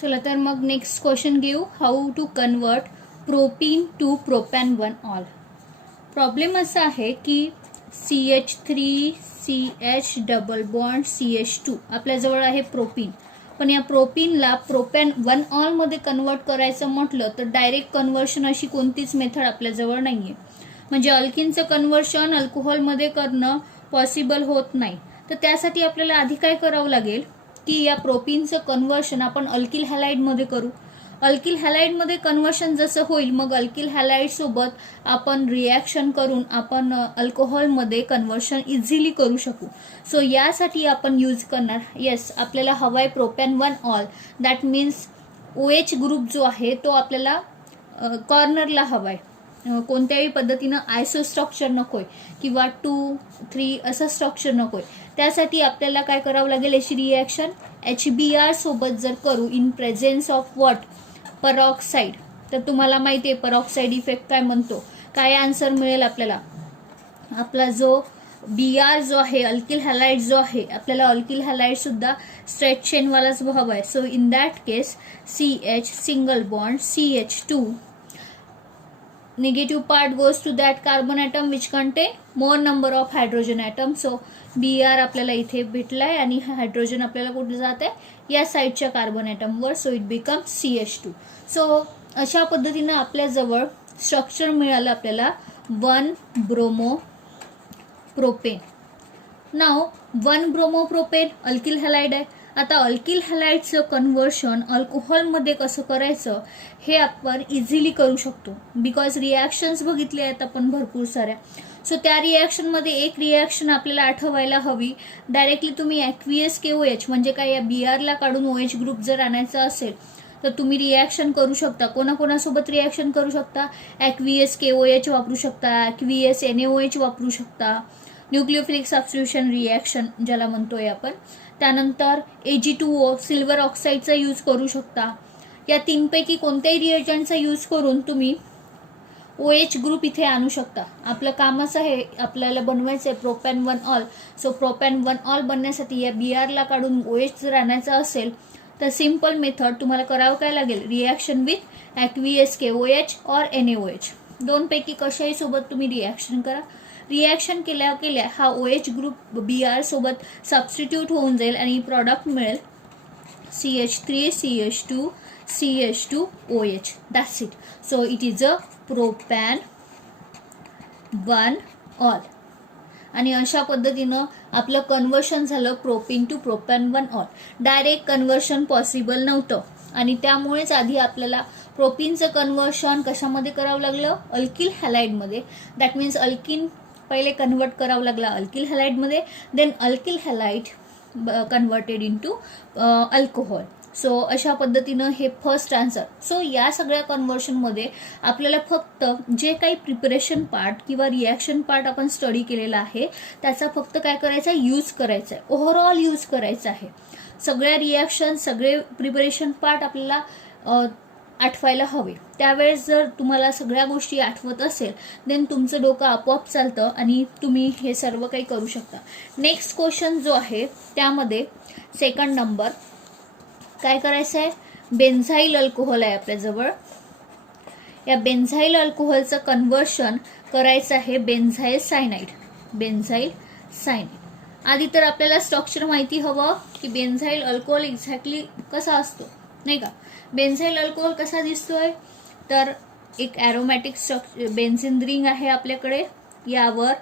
चला तर मग नेक्स्ट क्वेश्चन घेऊ. How to convert propene to propan one ol. Problem असा आहे की CH3 CH double bond CH2 आपल्याजवळ आहे प्रोपीन, पण या प्रोपीनला प्रोपॅन वन ऑल मध्ये कन्वर्ट करायचं म्हटलं तर डायरेक्ट कन्व्हर्शन अशी कोणतीच मेथड आपल्याजवळ नाहीये. म्हणजे अल्किनचं कन्व्हर्शन अल्कोहोलमध्ये करणं पॉसिबल होत नाही. तर त्यासाठी आपल्याला आधी काय करावं लागेल की या प्रोपीनचं कन्व्हर्शन आपण अल्किल हॅलाइडमध्ये करू. अल्किल हॅलाइडमध्ये कन्व्हर्शन जसं होईल मग अल्किल हॅलाइड सोबत आपण रिॲक्शन करून आपण अल्कोहोलमध्ये कन्व्हर्शन इझिली करू शकू. सो यासाठी आपण यूज करणार, येस आपल्याला हवाय propan one ol. That means OH group जो आहे तो आपल्याला कॉर्नरला हवाय. कोणत्याही पद्धतीनं आयसो स्ट्रक्चर नकोय किंवा 2, 3 असं स्ट्रक्चर नकोय. त्यासाठी आपल्याला काय करावं लागेल, याची रिॲक्शन HBr सोबत जर करू इन प्रेझेन्स ऑफ व्हॉट, परऑक्साईड. तर तुम्हाला माहिती आहे परऑक्साईड इफेक्ट काय म्हणतो. काय आन्सर मिळेल आपल्याला, आपला जो Br जो आहे अल्किल हॅलाइड जो आहे, आपल्याला अल्किल हॅलाइड सुद्धा स्ट्रेट चेनवालाच हवा आहे. So in that case CH single bond CH2 negative part goes to that carbon atom which contain more number of hydrogen atom. So Br आपल्याला इथे भेटलाय आणि हायड्रोजन आपल्याला कुठे जात आहे, या साईडच्या कार्बन ॲटम वर. So it become CH2. So अशा पद्धतीने आपल्याजवळ स्ट्रक्चर मिळालं आपल्याला 1 ब्रोमो प्रोपेन. नाव 1 ब्रोमो प्रोपेन अल्किल हॅलाइड आहे. आता अल्किल हॅलाइडचं कन्व्हर्शन अल्कोहोलमध्ये कसं करायचं हे आपण इझिली करू शकतो. बिकॉज रिॲक्शन्स बघितले आहेत आपण भरपूर साऱ्या. सो त्या रिॲक्शनमध्ये एक रिॲक्शन आपल्याला आठवायला हवी. डायरेक्टली तुम्ही ॲक्वियस KOH म्हणजे काय, या Brला काढून OH ग्रुप जर आणायचा असेल तर तुम्ही रिॲक्शन करू शकता. कोणाकोणासोबत रिॲक्शन करू शकता, ॲक्वियस KOH वापरू शकता, ॲक्वियस NaOH वापरू शकता, न्यूक्लियोफिलिक सबस्टिट्यूशन रिॲक्शन ज्याला म्हणतोय आपण. त्यानंतर Ag2O सिल्वर ऑक्साईडचा यूज करू शकता. या तीनपैकी कोणत्याही रिएजंटचा यूज करून तुम्ही OH ग्रुप इथे आणू शकता. आपलं कामच आहे, आपल्याला बनवायचं आहे propan one ol. So propan one ol बनण्यासाठी या Brला काढून OH जर आणायचा असेल तर सिम्पल मेथड तुम्हाला करावं काय लागेल, रिॲक्शन विथ ॲक्वियस KOH और NaOH दोनपैकी कशाही सोबत तुम्ही रिॲक्शन करा. रिॲक्शन केल्या हा OH ग्रुप Br सोबत सबस्टिट्यूट होऊन जाईल आणि प्रॉडक्ट मिळेल CH3 CH2 CH2 OH. That's it. So it is a propan one ol. आणि अशा पद्धतीनं आपलं कन्व्हर्शन झालं propene to propan one ol. Direct conversion possible नव्हतं आणि त्यामुळेच आधी आपल्याला प्रोपीनचं कन्व्हर्शन कशामध्ये करावं लागलं, अल्किल हॅलाइडमध्ये. दॅट मीन्स अल्किन पहिले कन्वर्ट करावं लागलं अल्किल हॅलाइडमध्ये, then alkyl halide converted into alcohol. So अशा पद्धतीनं हे फर्स्ट आन्सर. सो या सगळ्या कन्व्हर्शनमध्ये आपल्याला फक्त जे काही प्रिपरेशन पार्ट किंवा रिॲक्शन पार्ट आपण स्टडी केलेला आहे त्याचा फक्त काय करायचा आहे, यूज करायचा आहे, ओव्हरऑल यूज करायचा आहे. सगळ्या रिॲक्शन सगळे प्रिपरेशन पार्ट आपल्याला आठवायला हवे. त्यावेळेस जर तुम्हाला सगळ्या गोष्टी आठवत असेल देन तुमचं डोकं आपोआप चालतं आणि तुम्ही हे सर्व काही करू शकता. नेक्स्ट क्वेश्चन जो आहे त्यामध्ये सेकंड नंबर काय करायचं आहे, बेन्झाईल अल्कोहोल आहे आपल्याजवळ. या बेन्झाईल अल्कोहोलचं कन्व्हर्शन करायचं आहे बेन्झाईल सायनाइड. बेन्झाईल सायनाइड. आधी तर आपल्याला स्ट्रक्चर माहिती हवं की बेन्झाईल अल्कोहोल एक्झॅक्टली कसा असतो, नाही का. बेन्झाईल अल्कोहोल कसा दिसतोय तर एक ॲरोमॅटिक स्ट्रक्चर बेन्झिन रिंग आहे आपल्याकडे, यावर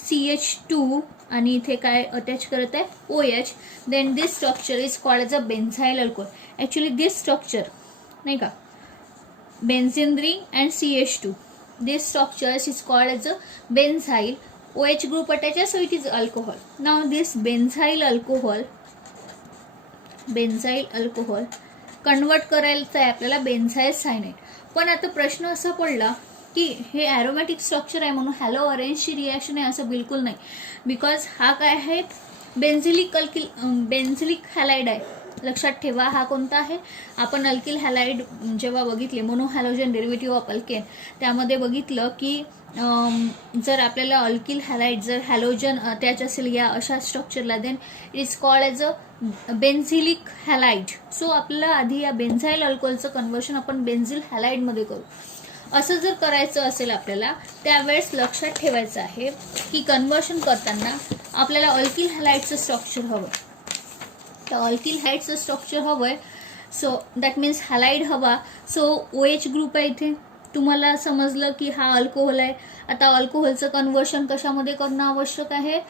CH2 आणि इथे काय अटॅच करत आहे OH. Then this structure is called as a benzyl alcohol. Actually this structure नाही का, benzene ring and CH2, this structure is called as a benzyl. OH group attach, so it is alcohol. Now this benzyl alcohol convert करायचं आहे आपल्याला बेन्झाईल cyanide. पण आता प्रश्न असा पडला की हे ॲरोमॅटिक स्ट्रक्चर आहे म्हणून हॅलो ऑरेंजची रिॲक्शन आहे असं बिलकुल नाही. बिकॉज हा काय आहे, बेन्झिलिक हॅलाइड आहे. लक्षात ठेवा. हा कोणता आहे, आपण अल्किल हॅलाइड जेव्हा बघितले mono halogen derivative of alkane, त्यामध्ये बघितलं की जर आपल्याला अल्किल हॅलाइड जर हॅलोजन अटॅच असेल या अशा स्ट्रक्चरला, then it is called as a benzylic halide. So आपल्याला आधी या बेन्झाईल अल्कोहोलचं कन्व्हर्शन आपण बेन्झिल हॅलाइडमध्ये करू. असं जर करायचं असेल आपल्याला, त्यावेळेस लक्षात ठेवायचं आहे की कन्व्हर्शन करताना आपल्याला अल्किल हॅलाइडचं स्ट्रक्चर हवं. तर अल्किल हॅलाइडचं स्ट्रक्चर हवंय, सो दॅट मीन्स हॅलाइड हवा. सो OH ग्रुप आहे इथे. तुम्हाला समजलं की हा अल्कोहोल आहे. आता अल्कोहोलचं कन्व्हर्शन कशामध्ये करणं आवश्यक आहे,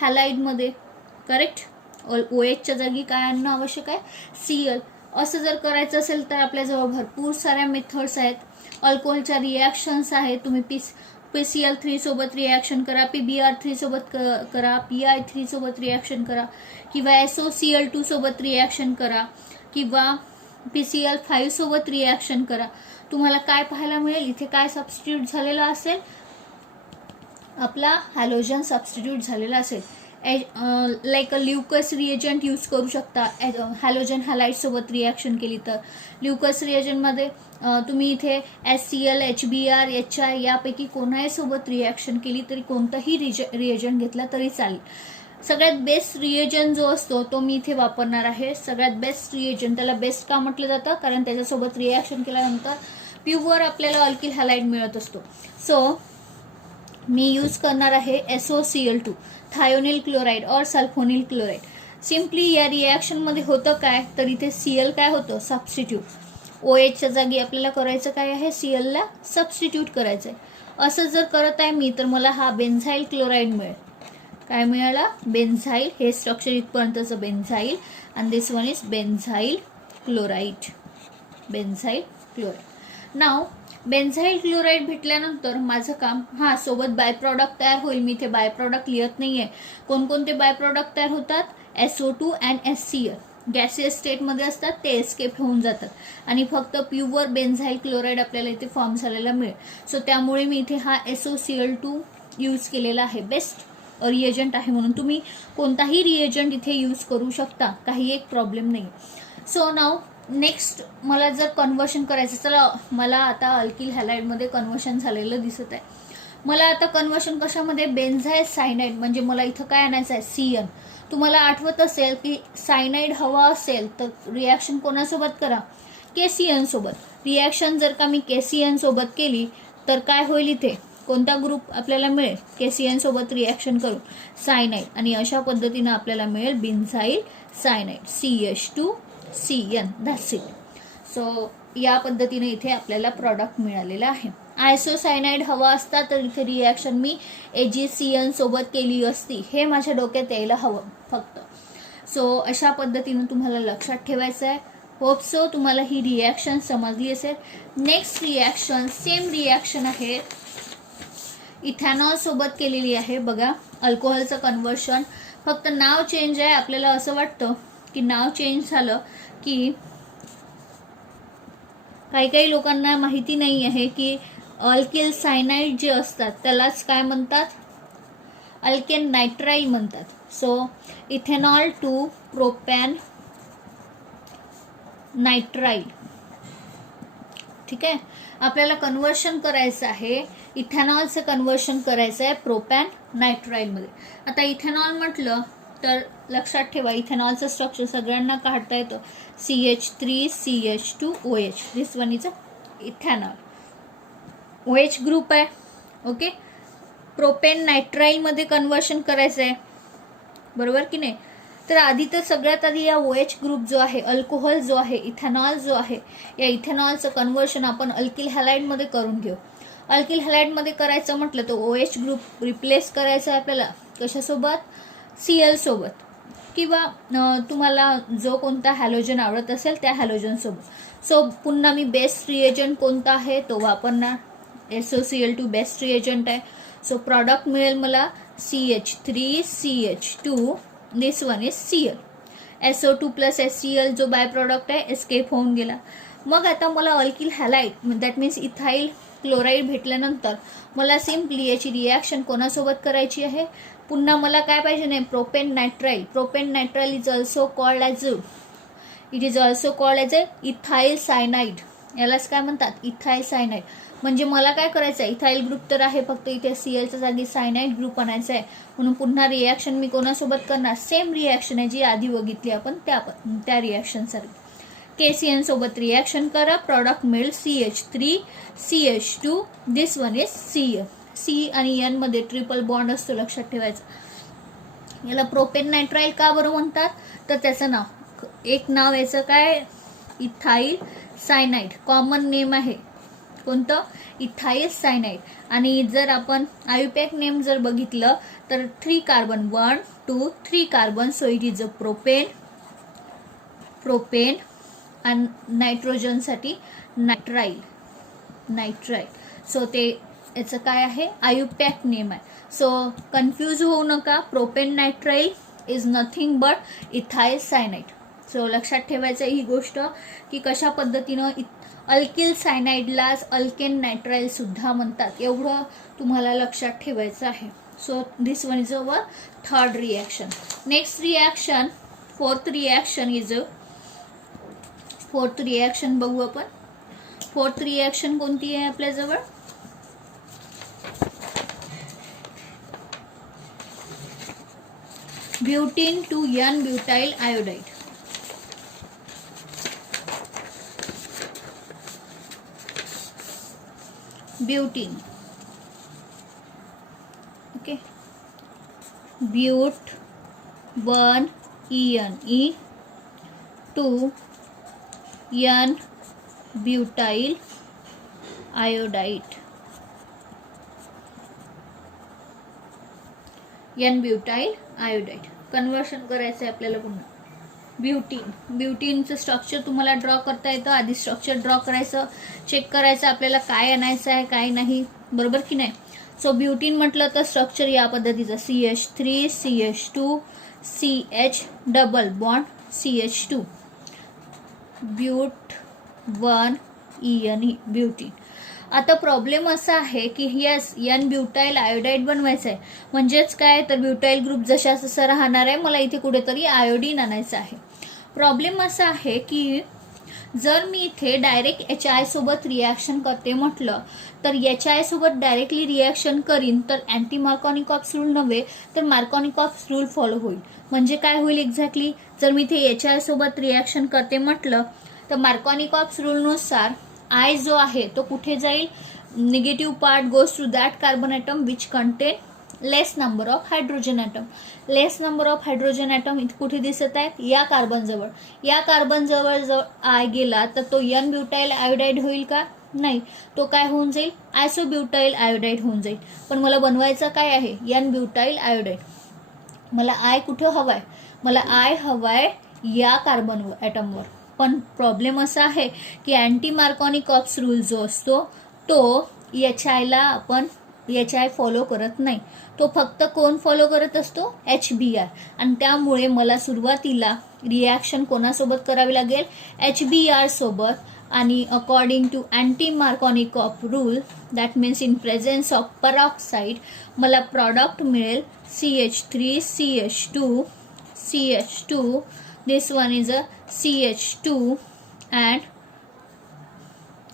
हॅलाइडमध्ये. करेक्ट. OHच्या जागी काय आणणं आवश्यक आहे, Cl. असं जर करायचं असेल तर आपल्याजवळ भरपूर साऱ्या मेथड्स आहेत. अल्कोहोलच्या रिॲक्शन्स आहेत. तुम्ही PCl3 सोबत रिॲक्शन करा, PBr3 सोबत करा, PI3 सोबत रिॲक्शन करा, किंवा SOCl2 सोबत रिॲक्शन करा, किंवा PCl5 सोबत रिॲक्शन करा. तुम्हाला काय पाहायला मिळेल, इथे काय सबस्टिट्यूट झालेला असेल, आपला हॅलोजन सबस्टिट्यूट झालेला असेल. लाईक अ ल्युकस रिएजंट यूज करू शकता हॅलोजन हॅलाइड सोबत रिॲक्शन केली तर. ल्युकस रिएजंटमध्ये तुम्ही इथे HCl, HBr, HI यापैकी कोणाही सोबत रिॲक्शन केली तरी कोणताही रिएजंट घेतला तरी चालेल. सगळ्यात बेस्ट रिएजंट जो असतो तो मी इथे वापरणार आहे. सगळ्यात बेस्ट रिएजंट, त्याला बेस्ट का म्हटलं जातं, कारण त्याच्यासोबत रिॲक्शन केल्यानंतर प्युअर आपल्याला अल्किल हॅलाइड मिळत असतो. सो मी यूज करणार आहे SOCl2, थायोनिल क्लोराइड और सल्फोनिल क्लोराइड. सिम्पली या रिॲक्शनमध्ये होतं काय, तर इथे Cl काय होतं, सबस्टिट्यूट. OHच्या जागी आपल्याला करायचं काय आहे, Cl ला सबस्टिट्यूट करायचं आहे. असं जर करत आहे मी तर मला हा बेन्झाईल क्लोराइड मिळेल. काय मिळाला, बेन्झाईल. हे स्ट्रक्चर इथपर्यंतचं बेन्झाईल, आणि this one is benzyl chloride. Benzyl chloride. नाव बेन्झाईल क्लोराइड भेटल्यानंतर माझं काम, हा सोबत बाय प्रॉडक्ट तयार होईल. मी इथे बाय प्रॉडक्ट लिहत नाहीये. कोणकोणते बाय प्रॉडक्ट तयार होतात, SO2 अँड HCl. गॅसियस स्टेटमध्ये असतात, ते एस्केप होऊन जातात, आणि फक्त प्युअर बेन्झाईल क्लोराइड आपल्याला इथे फॉर्म झालेला मिळेल. सो त्यामुळे मी इथे हा SOCl2 यूज केलेला आहे. बेस्ट रिएजंट आहे म्हणून तुम्ही कोणताही रिएजंट इथे यूज करू शकता, काही एक प्रॉब्लेम नाही. सो नाव नेक्स्ट मला जर कन्व्हर्शन करायचं, चला मला आता अल्किल हॅलाइडमध्ये कन्व्हर्शन झालेलं दिसत आहे. मला आता कन्व्हर्शन कशामध्ये, बेन्झाईल सायनाइड, म्हणजे मला इथं काय आणायचं आहे, CN. तुम्हाला आठवत असेल की सायनाइड हवा असेल तर रिॲक्शन कोणासोबत करा, KCN सोबत. रिॲक्शन जर का मी KCN सोबत केली तर काय होईल, इथे कोणता ग्रुप आपल्याला मिळेल, KCN सोबत रिॲक्शन करून सायनाइड, आणि अशा पद्धतीनं आपल्याला मिळेल benzyl cyanide, CH2CN. That's it. So या पद्धतीने इथे आपल्याला प्रॉडक्ट मिळालेलं आहे. आयसोसायनाइड हवा असता तर इथे रिॲक्शन मी AgCN सोबत केली असती, हे माझ्या डोक्यात यायला हवं फक्त. सो अशा पद्धतीने तुम्हाला लक्षात ठेवायचं आहे. होप सो तुम्हाला ही रिॲक्शन समजली असेल. नेक्स्ट रिॲक्शन, सेम रिॲक्शन आहे, इथॅनॉल सोबत केलेली आहे. बघा, अल्कोहोलचं कन्व्हर्शन, फक्त नाव चेंज आहे. आपल्याला असं वाटतं की नाव चेंज झालं की, काही काही लोकांना माहिती नाही आहे की अल्किल सायनाइड जे असतात त्यालाच काय म्हणतात, अल्केन नायट्राइल म्हणतात. So ethanol to propane nitrile. ठीक आहे, आपल्याला कन्व्हर्शन करायचं आहे, इथेनॉलचं कन्व्हर्शन करायचं आहे प्रोपॅन नायट्राइलमध्ये. आता इथेनॉल म्हटलं तर लक्षात ठेवा, इथेनॉलचं स्ट्रक्चर सगळ्यांना काढता येतं, CH3CH2OH. This one is ethanol. OH group आहे. ओके, प्रोपेन नायट्राइलमध्ये कन्व्हर्शन करायचं आहे, बरोबर की नाही. तर आधी तर सगळ्यात आधी या OH ग्रुप जो आहे, अल्कोहोल जो आहे, इथेनॉल जो आहे, या इथेनॉलचं कन्व्हर्शन आपण अल्किल हॅलाइडमध्ये करून घेऊ. अल्किल हॅलाइडमध्ये करायचं म्हटलं तर OH ग्रुप रिप्लेस करायचं आहे आपल्याला कशासोबत, Cl सोबत, किंवा तुम्हाला जो कोणता हॅलोजन आवडत असेल त्या हॅलोजन सोबत. सो पुन्हा मी बेस्ट रिएजंट कोणता आहे तो वापरणार, SOCl2 बेस्ट रिएजंट आहे. सो प्रॉडक्ट मिळेल मला CH3CH2, this one is Cl. SO2 plus HCl जो बाय प्रॉडक्ट आहे एस्केप होऊन गेला. मग आता मला alkyl halide, that means ethyl chloride भेटल्यानंतर मला सिम्पली याची रिॲक्शन कोणासोबत करायची आहे, पुन्हा मला काय पाहिजे नाही, propane nitrile. Propane nitrile is also called as it is also called as a ethyl cyanide. यालाच काय म्हणतात, इथाइल सायनाइड. म्हणजे मला काय करायचं आहे, इथाइल ग्रुप तर आहे, फक्त इथे सीएलच्या जागी सायनाइड ग्रुप आणायचा आहे. म्हणून पुन्हा रिॲक्शन मी कोणासोबत करणार, सेम रिॲक्शन आहे जी आधी बघितली आपण त्या रिॲक्शन सारखी. KCN सोबत रिॲक्शन करा, प्रॉडक्ट मिळेल CH3CH2. This one is C आणि N मध्ये ट्रिपल बॉन्ड असतो, लक्षात ठेवायचं. याला प्रोपेन नायट्राइल का बरं म्हणतात, तर त्याचं नाव, एक नाव याचं काय, इथाइल सायनाइड. कॉमन नेम आहे कोणतं, इथाइल सायनाइड. आणि जर आपण आयुपॅक नेम जर बघितलं तर 3 carbon, 1 2 3 carbon. So it is a propane आणि नायट्रोजनसाठी नायट्राइल. सो ते याचं काय आहे, आयुपॅक नेम आहे. सो कन्फ्यूज होऊ नका, propane nitrile is nothing but ethyl cyanide. So लक्षात ठेवायचं ही गोष्ट की कशा पद्धतीनं अल्किल सायनाइडलाच अल्केन नायट्राइल सुद्धा म्हणतात, एवढं तुम्हाला लक्षात ठेवायचं आहे. So this one is our third reaction. Next reaction, fourth reaction बघू आपण. फोर्थ रिॲक्शन कोणती आहे आपल्याजवळ, butene two N butyl iodide. Butene, okay, but 1 EN 2 N butyl iodide. N butyl iodide conversion करायचं आहे आपल्याला पुन्हा. ब्युटीनचं स्ट्रक्चर तुम्हाला ड्रॉ करता येतं. आधी स्ट्रक्चर ड्रॉ करायचं, चेक करायचं आपल्याला काय आणायचं आहे काय नाही, बरोबर की नाही. सो ब्युटीन म्हटलं तर स्ट्रक्चर या पद्धतीचं, CH3 CH2 CH double bond CH2, but 1 EN butene. आता प्रॉब्लेम असा आहे की यस N ब्युटाइल आयोडाइड बनवायचं आहे, म्हणजेच काय, तर ब्युटाइल ग्रुप जशा तसा राहणार आहे, मला इथे कुठेतरी आयोडीन आणायचं आहे. प्रॉब्लेम असा आहे की जर मी इथे डायरेक्ट HI सोबत रिॲक्शन करते म्हटलं तर HI सोबत डायरेक्टली रिॲक्शन करीन तर अँटी मार्कोनिकॉप्स रूल नव्हे तर मार्कोनिकॉप्स रूल फॉलो होईल. म्हणजे काय होईल एक्झॅक्टली, जर मी इथे HI सोबत रिॲक्शन करते म्हटलं तर मार्कोनिकॉप्स रूलनुसार I जो आहे तो कुठे जाईल, negative part goes to that carbon atom which contain less number of hydrogen atom. Less number of hydrogen atom इथे कुठे दिसत आहेत, या कार्बन जवळ. या कार्बन जवळ जर आय गेला तर तो N ब्युटाइल आयोडाइड होईल का, नाही, तो काय होऊन जाईल, आयसोब्युटाइल आयोडाइड होऊन जाईल. पण मला बनवायचं काय आहे, N ब्युटाइल आयोडाइड. मला आय कुठं हवाय, मला आय हवाय या कार्बन ॲटमवर. पण प्रॉब्लेम असा आहे की अँटी मार्कोनिकॉप्स रूल जो असतो तो HIला आपण HI फॉलो करत नाही, तो फक्त कोण फॉलो करत असतो, HBr. आणि त्यामुळे मला सुरुवातीला रिॲक्शन कोणासोबत करावी लागेल, HBr सोबत. आणि according to anti Markovnikov rule, that means in presence of peroxide, मला प्रॉडक्ट मिळेल CH3 CH2. This one is a CH2 and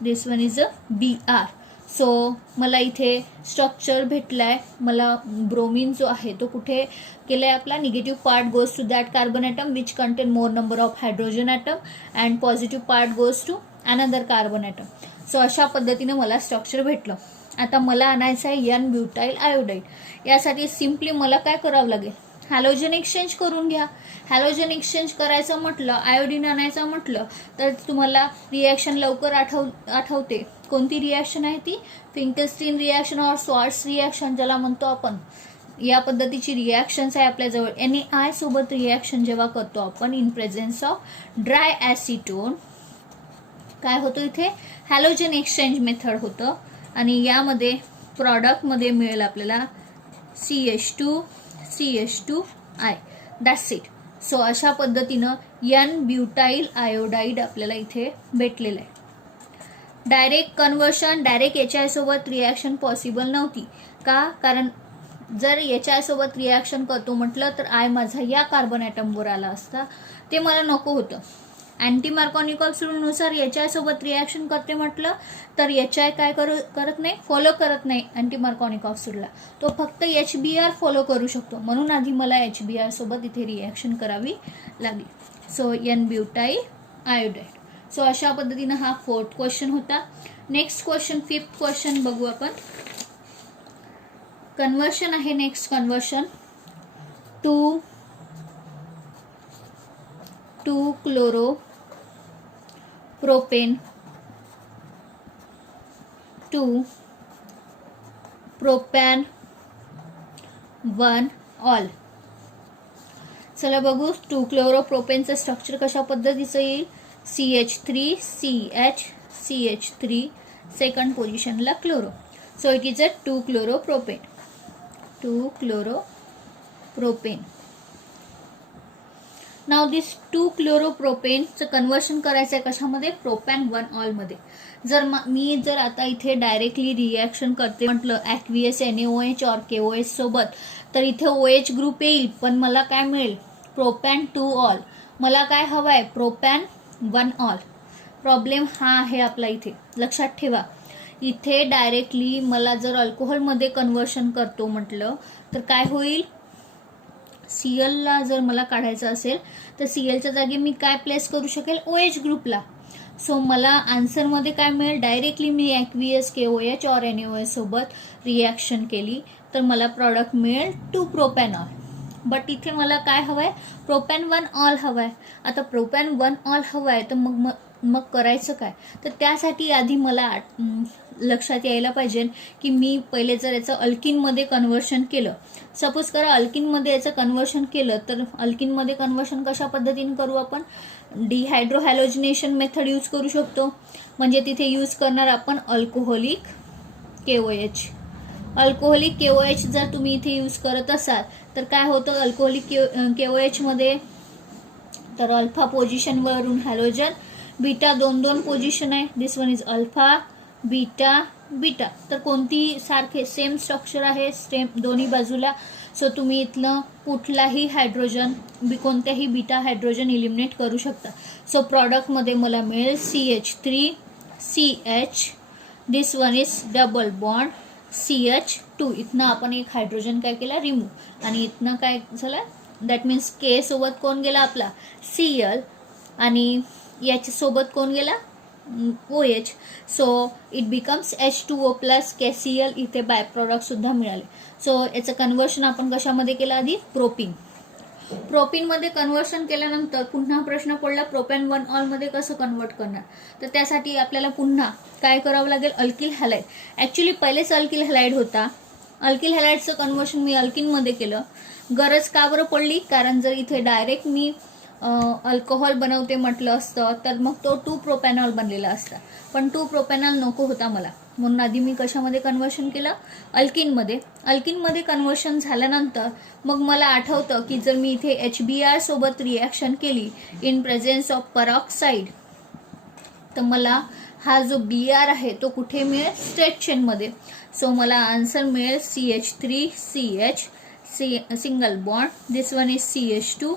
this one is a Br. So मला इथे स्ट्रक्चर भेटलाय. मला ब्रोमीन जो आहे तो कुठे केलाय आपला, negative part goes to that carbon atom which contain more number of hydrogen atom and positive part goes to another carbon atom. So अशा पद्धतीने मला स्ट्रक्चर भेटलं. आता मला आणायचं आहे N ब्युटाइल आयोडाइड. यासाठी सिम्पली मला काय करावं लागेल, हॅलोजन एक्सचेंज करून घ्या. हॅलोजन एक्सचेंज करायचं म्हटलं, आयोडीन आणायचं म्हटलं तर तुम्हाला रिॲक्शन लवकर आठवते. कोणती रिॲक्शन आहे ती, फिंकलस्टीन रिॲक्शन और स्वार्ट्स रिॲक्शन ज्याला म्हणतो आपण. या पद्धतीची रिॲक्शन्स आहे आपल्याजवळ. NaI सोबत रिॲक्शन जेव्हा करतो आपण in presence of dry acetone, काय होतं इथे, हॅलोजन एक्सचेंज मेथड होतं. आणि यामध्ये प्रॉडक्टमध्ये मिळेल आपल्याला CH2I. That's it. सो अशा पद्धतीनं N ब्युटाइल आयोडाइड आपल्याला इथे भेटलेलं आहे. डायरेक्ट कन्व्हर्शन, डायरेक्ट HI सोबत रिॲक्शन पॉसिबल नव्हती. का, कारण जर HI सोबत रिॲक्शन करतो म्हटलं तर आय माझा या कार्बन ॲटमवर आला असता, ते मला नको होतं. अँटी मार्कोनिकॉफ रूलनुसार HI सोबत रिॲक्शन करते म्हटलं तर HI काय करत नाही, फॉलो करत नाही अँटी मार्कोनिकॉफ रूलला, तो फक्त HBr फॉलो करू शकतो. म्हणून आधी मला HBr सोबत इथे रिॲक्शन करावी लागली. So N butyl iodide. So अशा पद्धतीनं हा 4th क्वेश्चन होता. नेक्स्ट क्वेश्चन 5th क्वेश्चन बघू आपण. कन्वर्शन आहे. Next conversion 2 chloro propane 2 propane 1 all. चला बघू 2 क्लोरो प्रोपेनचं स्ट्रक्चर कशा पद्धतीचं येईल. CH3 CH CH3 सेकंड पोझिशनला chloro. So it is a 2 chloro propane. 2 chloro propane. नाव दिस 2 क्लोरोप्रोपेनचं कन्वर्शन करायचं आहे कशामध्ये, प्रोपॅन 1 ऑल मध्ये. मी जर आता इथे डायरेक्टली रिॲक्शन करते म्हटलं ॲक्वियस NaOH और KOH सोबत, तर इथे OH ग्रुप येईल, पण मला काय मिळेल, प्रोपॅन 2 ऑल. मला काय हवं आहे, प्रोपॅन 1 ऑल. प्रॉब्लेम हा आहे आपला इथे, लक्षात ठेवा. इथे डायरेक्टली मला जर अल्कोहोलमध्ये कन्वर्शन करतो म्हटलं तर काय होईल, Cl ला जर मला काढायचं असेल तर Clच्या जागी मी काय प्लेस करू शकेल, OH ग्रुपला. सो मला आन्सरमध्ये काय मिळेल, डायरेक्टली मी ॲक्वियस KOH और NaOH सोबत रिॲक्शन केली तर मला प्रॉडक्ट मिळेल 2 प्रोपॅनॉल. बट इथे मला काय हवं आहे, प्रोपॅन 1 ऑल हवं आहे. आता प्रोपॅन 1 ऑल हवं आहे तर मग करायचं काय, तर त्यासाठी आधी मला लक्षात यायला पाहिजे की मी पहिले जर याचं अल्किनमध्ये कन्वर्शन केलं, सपोज करा अल्किनमध्ये याचं कन्वर्शन केलं, तर अल्किनमध्ये कन्वर्शन कशा पद्धतीने करू आपण, डिहायड्रोहॅलोजिनेशन मेथड यूज करू शकतो. म्हणजे तिथे यूज करणार आपण अल्कोहोलिक KOH. अल्कोहोलिक KOH जर तुम्ही इथे यूज करत असाल तर काय होतं, अल्कोहोलिक KOH मध्ये तर अल्फा पोझिशनवरून हॅलोजन, बीटा 2 पोझिशन आहे. This one is alpha beta beta. तर कोणती सारखे सेम स्ट्रक्चर आहे, सेम दोन्ही बाजूला. सो तुम्ही इथलं कुठलाही हायड्रोजन कोणत्याही बीटा हायड्रोजन इलिमिनेट करू शकता. सो प्रॉडक्टमध्ये मला मिळेल CH3 CH. This one is double bond CH2. इथनं आपण एक हायड्रोजन काय केला, रिमूव्ह. आणि इथनं काय झालं, दॅट मीन्स K सोबत कोण गेला आपला Cl, आणि याच्या सोबत कोण गेला OH. So it becomes H2O plus KCl. इथे बाय प्रॉडक्ट सुद्धा मिळाले. सो याचं कन्वर्शन आपण कशामध्ये केलं, आधी प्रोपिनमध्ये कन्वर्शन केल्यानंतर पुन्हा प्रश्न पडला प्रोपॅन 1 ऑल मध्ये कसं कन्वर्ट करणार. तर त्यासाठी आपल्याला पुन्हा काय करावं लागेल, अल्किल हॅलाइड. ॲक्च्युली पहिलेच अल्किल हॅलाइड होता, अल्किल हॅलाइडचं कन्वर्शन मी अल्किनमध्ये केलं. गरज का बरं पडली, कारण जर इथे डायरेक्ट मी अल्कोहोल बनवते म्हटलं असतं तर मग तो 2 प्रोपॅनॉल बनलेला असता, पण 2 प्रोपॅनॉल नको होता मला. म्हणून आधी मी कशामध्ये कन्वर्शन केलं, अल्किनमध्ये. अल्किनमध्ये कन्वर्शन झाल्यानंतर मग मला आठवतं की जर मी इथे HBr सोबत रिॲक्शन केली इन प्रेझेन्स ऑफ परऑक्साईड, तर मला हा जो Br आहे तो कुठे मिळेल, स्ट्रेट चेनमध्ये. सो मला आन्सर मिळेल CH3 CH single bond. This one is CH2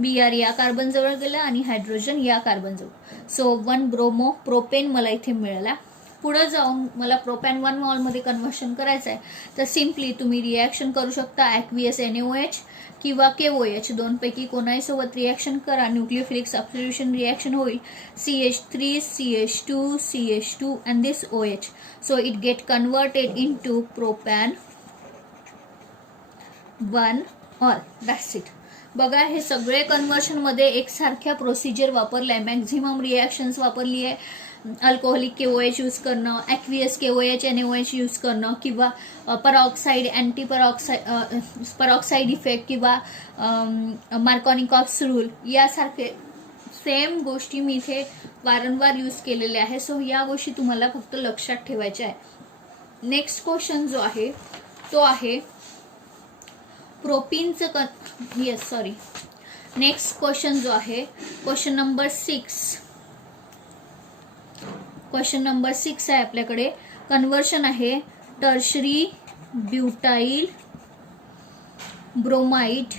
Br या कार्बन जवळ गेला आणि हायड्रोजन या कार्बन जवळ. सो 1 ब्रोमो प्रोपेन मला इथे मिळाला. पुढे जाऊन मला प्रोपॅन 1 ऑल मध्ये कन्वर्शन करायचं आहे तर सिम्पली तुम्ही रिॲक्शन करू शकता ॲक्वियस NaOH किंवा KOH, दोनपैकी कोणाही सोबत रिॲक्शन करा. न्यूक्लियोफिलिक सबस्टिट्यूशन रिॲक्शन होईल. CH3 CH2 CH2 and this OH. So it get converted into propan 1 all. That's it. बघा हे सगळे कन्वर्शनमध्ये एकसारख्या प्रोसिजर वापरल्या, मॅक्झिमम रिॲक्शन्स वापरली आहे. अल्कोहोलिक KOH यूज करणं, ॲक्वियस KOH NaOH यूज करणं, किंवा परऑक्साईड अँटी परऑक्साईड इफेक्ट किंवा मार्कोनिकॉफ रूल यासारखे सेम गोष्टी मी इथे वारंवार यूज केलेल्या आहे. सो या गोष्टी तुम्हाला फक्त लक्षात ठेवायच्या आहे. नेक्स्ट क्वेश्चन जो आहे तो आहे प्रोपीनचं नेक्स्ट क्वेश्चन जो आहे क्वेश्चन नंबर 6. क्वेश्चन नंबर 6 आहे आपल्याकडे. कन्वर्शन आहे tertiary butyl bromide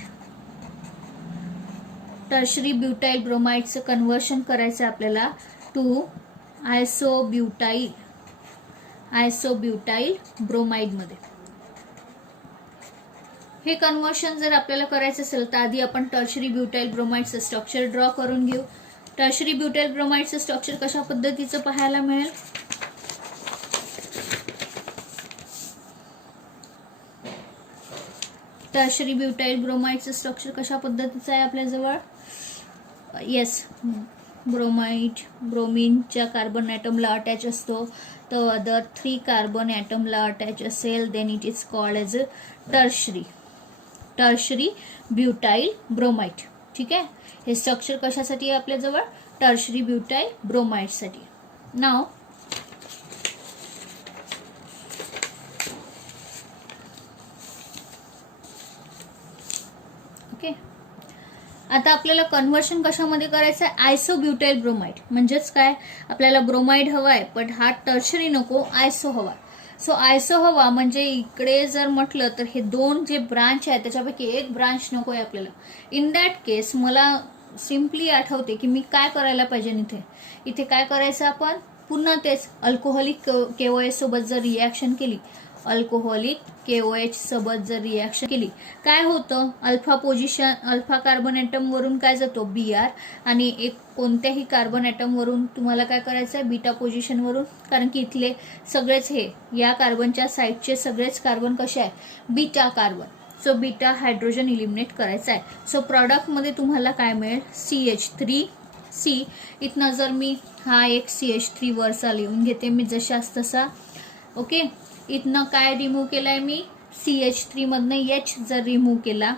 tertiary butyl ब्रोमाइडचं कन्व्हर्शन करायचं आपल्याला टू आयसोब्युटाइल ब्रोमाइडमध्ये. हे कन्व्हर्शन जर आपल्याला करायचं असेल तर आधी आपण टर्शरी ब्युटाइल ब्रोमाइडचं स्ट्रक्चर ड्रॉ करून घेऊ. टर्शरी ब्युटाइल ब्रोमाइडचं स्ट्रक्चर कशा पद्धतीचं पाहायला मिळेल. टर्शरी ब्युटाइल ब्रोमाइडचं स्ट्रक्चर कशा पद्धतीचं आहे आपल्याजवळ. येस, ब्रोमीनच्या कार्बन ॲटमला अटॅच असतो, तर अदर 3 कार्बन ॲटमला अटॅच असेल then it is called as tertiary butyl bromide. ठीक आहे, हे स्ट्रक्चर कशासाठी आहे आपल्याजवळ, टर्शरी ब्युटाइल ब्रोमाइडसाठी. नाव ओके, आता आपल्याला कन्व्हर्शन कशामध्ये करायचं आहे, आयसोब्युटाइल ब्रोमाइड. म्हणजेच काय, आपल्याला ब्रोमाइड हवा आहे पण हा टर्शरी नको, आयसो हवा. सो आयसो हवा म्हणजे इकडे जर म्हटलं तर हे 2 जे ब्रांच आहे त्याच्यापैकी एक ब्रांच नको आहे आपल्याला. इन दॅट केस मला सिम्पली आठवते की मी काय करायला पाहिजे. इथे काय करायचं आपण, पुन्हा तेच अल्कोहोलिक KOH सोबत जर रिॲक्शन केली, काय होतं, अल्फा कार्बन ॲटम वरून काय जातो Br, आणि एक कोणत्याही कार्बन ॲटम वरून तुम्हाला काय करायचं आहे, बीटा पोझिशन वरून, कारण की इथले सगळेच हे या कार्बनच्या साईडचे सगळेच कार्बन कसे आहे, beta carbon. So beta hydrogen eliminate करायचा आहे. सो प्रॉडक्टमध्ये तुम्हाला काय मिळेल, CH3C. इथनं जर मी हा एक CH3 वरचा लिहून घेते मी जशाच तसा. ओके, इथनं काय रिमूव्ह केलाय मी, CH3 मधनं H जर रिमूव्ह केला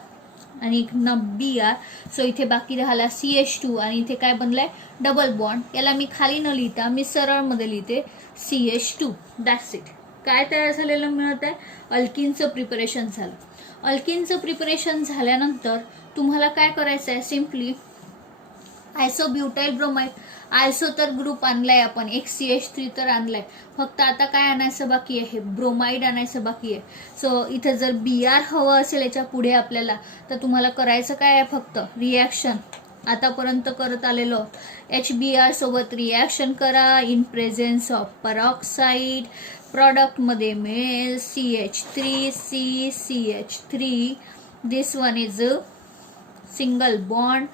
आणि इथनं Br. सो इथे बाकी राहिला CH2 आणि इथे काय बनलाय, डबल बॉन्ड. याला मी खाली न लिहिता मी सरळ मध्ये लिहिते CH2. That's it. काय तयार झालेलं मिळत आहे, अल्किनचं प्रिपरेशन झालं. अल्किनचं प्रिपरेशन झाल्यानंतर तुम्हाला काय करायचं आहे, सिम्पली आयसोब्युटाइल ब्रोमाइड. आयसो तर ग्रुप आणलाय आपण, एक CH3 तर आणलाय, फक्त आता काय आणायचं बाकी आहे, ब्रोमाइड आणायचं बाकी आहे. सो इथं जर Br हवं असेल याच्या पुढे आपल्याला, तर तुम्हाला करायचं काय आहे, फक्त रिॲक्शन आतापर्यंत करत आलेलो HBr सोबत रिॲक्शन करा इन प्रेझेन्स ऑफ परऑक्साईड. प्रॉडक्टमध्ये मिळेल CH3CCH3. This one is single bond.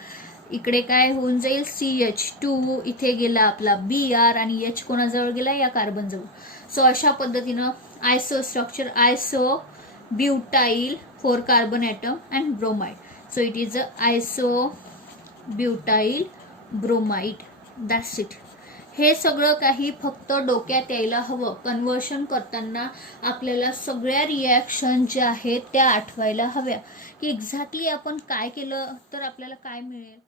इकडे काय होऊन जाईल, CH2, इथे गेला आपला Br आणि H कोणाजवळ गेला, या कार्बन जवळ. सो अशा पद्धतीनं iso structure, iso butyl 4 carbon atom and bromide. So it is a iso butyl bromide. That's it. हे सगळं काही फक्त डोक्यात यायला हवं. कन्व्हर्शन करताना आपल्याला सगळ्या रिॲक्शन ज्या आहेत त्या आठवायला हव्या, की एक्झॅक्टली आपण काय केलं तर आपल्याला काय मिळेल.